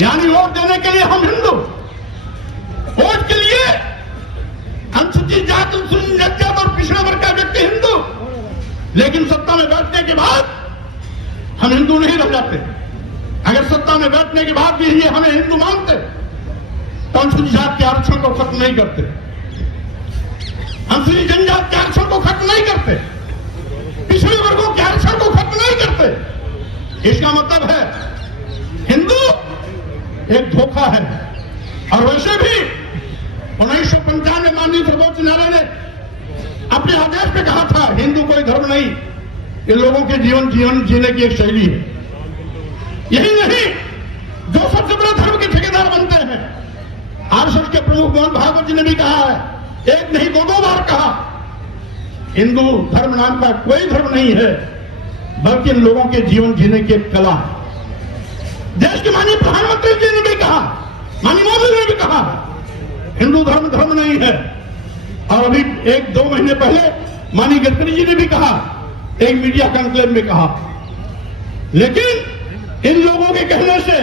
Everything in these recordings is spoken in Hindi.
यानी वोट देने के लिए हम हिंदू, वोट के लिए अनुसूचित जाति, अनुसूचित जनजाति और पिछड़ा वर्ग का व्यक्ति हिंदू, लेकिन सत्ता में बैठने के बाद हम हिंदू नहीं रह जाते। अगर सत्ता में बैठने के बाद भी ये हमें हिंदू मानते तो अनुसूचित जाति के आरक्षण को खत्म नहीं करते, अनुसूचित जनजाति के आरक्षण को खत्म नहीं करते, पिछड़े वर्गों के आरक्षण को खत्म नहीं करते। इसका मतलब है हिंदू एक धोखा है। और वैसे भी 1995 में माननीय सर्वोच्च न्यायालय ने अपने आदेश में कहा था हिंदू कोई धर्म नहीं, ये लोगों के जीवन जीने की एक शैली है। यही नहीं, जो सबसे बड़ा धर्म के ठेकेदार बनते हैं, आरएसएस के प्रमुख मोहन भागवत जी ने भी कहा है, एक नहीं दो बार कहा, हिंदू धर्म नाम का कोई धर्म नहीं है, बल्कि इन लोगों के जीवन जीने की एक कला है। देश के माननीय प्रधानमंत्री जी ने भी कहा, माननीय मोदी ने भी कहा, हिंदू धर्म नहीं है। और अभी 1-2 महीने पहले माननीय गडकरी जी ने भी कहा, एक मीडिया कॉन्क्लेव में कहा। लेकिन इन लोगों के कहने से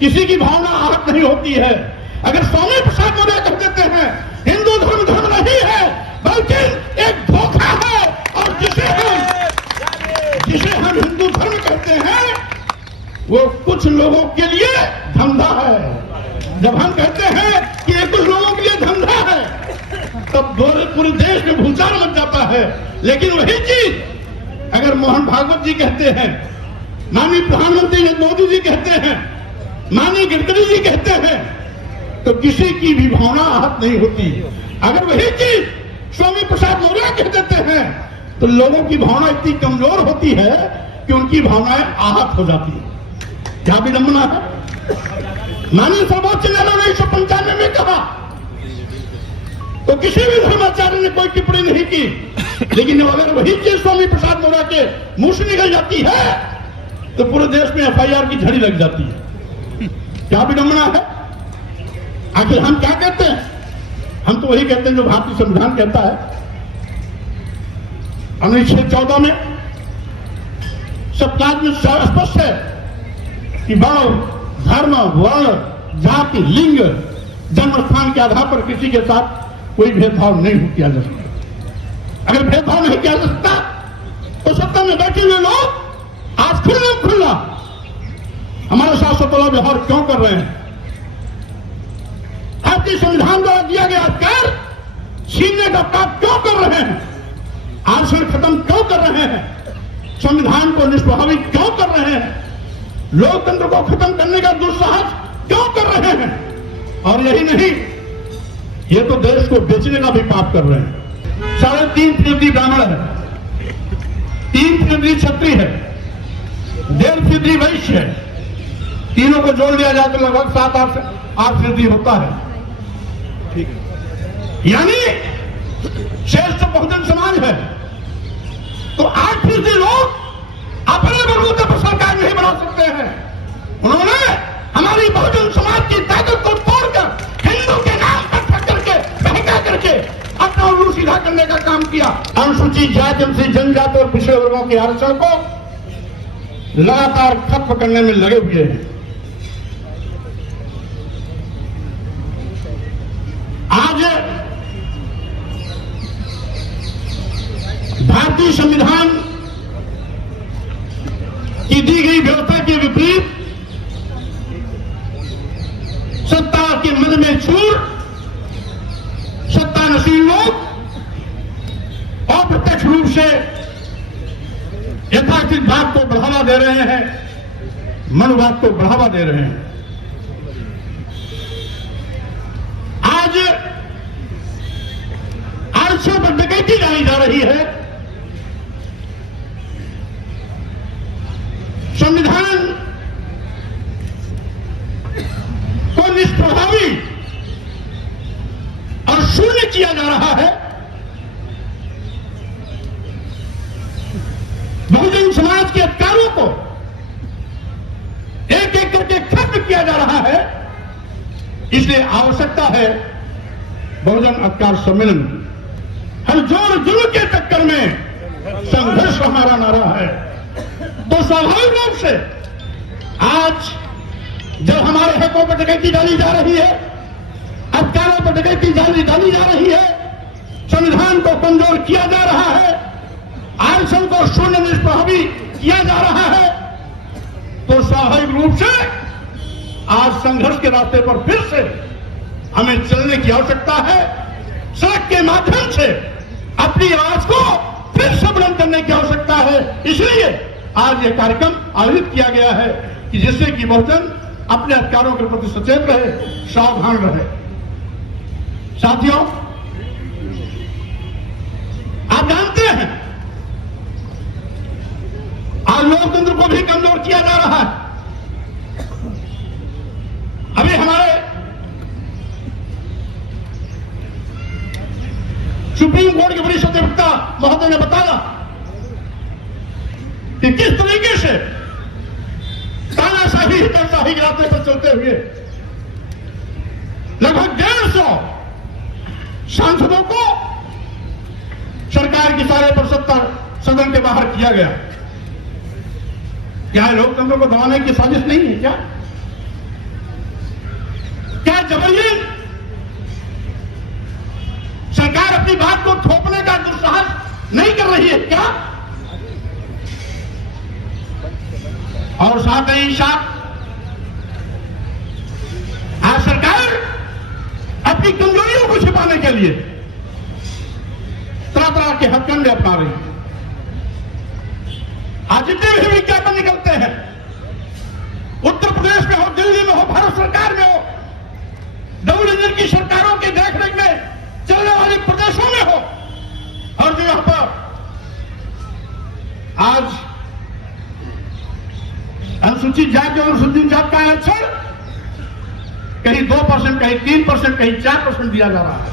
किसी की भावना आहत नहीं होती है। अगर स्वामी प्रसाद मौर्य कह देते हैं हिंदू धर्म नहीं है, बल्कि एक धोखा है, और जिसे हम हिंदू धर्म कहते हैं वो कुछ लोगों के लिए धंधा है। जब हम कहते हैं कि ये कुछ लोगों के लिए धंधा है, तब पूरे देश में भूचाल मच जाता है। लेकिन वही चीज अगर मोहन भागवत जी कहते हैं, माननीय प्रधानमंत्री मोदी जी कहते हैं, माननीय गडकरी जी कहते हैं, तो किसी की भी भावना आहत नहीं होती। अगर वही चीज स्वामी प्रसाद मौर्य कह देते हैं तो लोगों की भावना इतनी कमजोर होती है कि उनकी भावनाएं आहत हो जाती है। क्या विडंबना है। माननीय सर्वोच्च न्यायालय ने 1995 में कहा तो किसी भी धर्माचार्य ने कोई टिप्पणी नहीं की, लेकिन अगर वही चीज स्वामी प्रसाद मौर्य के मुंह से निकल जाती है तो पूरे देश में एफआईआर की झड़ी लग जाती है। क्या विडंबना है। आखिर हम क्या कहते हैं? हम तो वही कहते हैं जो भारतीय संविधान कहता है। अनुच्छेद 14 में सबका में स्पष्ट है कि वर्ण, धर्म, वर्ण, जाति, लिंग, जन्म स्थान के आधार पर किसी के साथ कोई भेदभाव नहीं किया जा सकता। अगर भेदभाव नहीं किया जा सकता तो सत्ता में बैठे हुए लोग आज खुल्ला हमारे साथ सतोला व्यवहार क्यों कर रहे हैं? आपके संविधान द्वारा दिया गया अधिकार छीनने का काम क्यों कर रहे हैं? आरक्षण खत्म क्यों कर रहे हैं? संविधान को निष्प्रभावित क्यों कर रहे हैं? लोकतंत्र को खत्म करने का दुस्साहस क्यों कर रहे हैं? और यही नहीं, ये तो देश को बेचने का भी पाप कर रहे हैं। 3.5% ब्राह्मण है, 3% क्षत्रिय है, 1.5% वैश्य है। तीनों को जोड़ दिया जाए तो लगभग 7-8% होता है। ठीक है, यानी श्रेष्ठ बहुजन समाज है। तो 8% लोग अपने वर्गों का सरकार नहीं बना सकते हैं। उन्होंने हमारी बहुजन समाज की ताकत को तोड़कर हिंदू के नाम पर ठक्कर के बहका करके अपना उल्लू सीधा करने का काम किया। अनुसूचित जाति, अनुसूचित जनजाति और पिछड़े वर्गों के आरक्षण को लगातार खत्म करने में लगे हुए हैं। आज भारतीय संविधान की दी गई व्यवस्था के विपरीत सत्ता के मद में चूर सत्ता नशील लोग अप्रत्यक्ष रूप से यथार्थिकवाद को बढ़ावा दे रहे हैं, मनुवाद को बढ़ावा दे रहे हैं। आज आरक्षण पर डकैती लाई जा रही है। संविधान को निष्प्रभावी और शून्य किया जा रहा है। बहुजन समाज के अधिकारों को एक एक करके खत्म किया जा रहा है। इसलिए आवश्यकता है बहुजन अधिकार सम्मेलन। हर जोर जुल्म के चक्कर में संघर्ष हमारा नारा है। तो स्वाभाविक रूप से आज जब हमारे हकों पर डकैती डाली जा रही है, अधिकारों पर डकैती डाली जा रही है, संविधान को कमजोर किया जा रहा है, आरक्षण को शून्य निष्प्रभावी किया जा रहा है, तो स्वाभाविक रूप से आज संघर्ष के रास्ते पर फिर से हमें चलने की आवश्यकता है। सड़क के माध्यम से अपनी आवाज को फिर से बुलंद करने की आवश्यकता है। इसलिए आज यह कार्यक्रम आयोजित किया गया है कि जिससे कि बहुजन अपने अधिकारों के प्रति सचेत रहे, सावधान रहे। साथियों, आप जानते हैं आज लोकतंत्र को भी कमजोर किया जा रहा है। अभी हमारे सुप्रीम कोर्ट के वरिष्ठ अधिवक्ता महोदय ने बताया कि किस तरीके से तानाशाही हितशाही के रास्ते पर चलते हुए लगभग 150 सांसदों को सरकार की सारे पर सदन के बाहर किया गया। क्या लोकतंत्र को दबाने की साजिश नहीं है? क्या जबरन सरकार अपनी बात को थोपने का दुस्साहस नहीं कर रही है क्या? और साथ ही साथ आज सरकार अपनी कमजोरियों को छिपाने के लिए तरह तरह के हथकंडे अपना रही है। आज जितने भी विज्ञापन निकलते हैं, उत्तर प्रदेश में हो, दिल्ली में हो, भारत सरकार में हो, डबल इंजन की सरकारों के देखरेख में चलने वाले प्रदेशों में हो, हर जगह पर आज अनुसूचित जाति और अनुसूचित जाति का आरक्षण कहीं 2%, कहीं 3%, कहीं 4% दिया जा रहा है।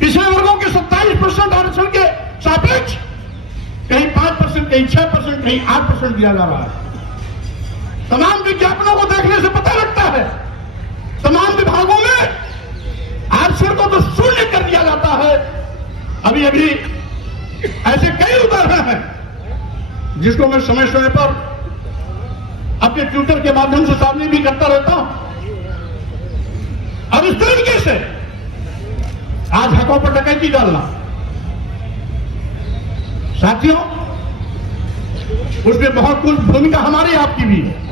पिछड़े वर्गों के 27% आरक्षण के सापेक्ष कहीं 5%, कहीं 6%, कहीं 8% दिया जा रहा है। तमाम विज्ञापनों को देखने से पता लगता है तमाम विभागों में आरक्षण को तो शून्य कर दिया जाता है। अभी अभी ऐसे कई उदाहरण हैं जिसको मैं समय समय पर अपने ट्विटर के माध्यम से सामने भी करता रहता हूं। अब इस तरीके से आज हकों पर डकैती डालना, साथियों, उसमें बहुत कुछ भूमिका हमारी आपकी भी है।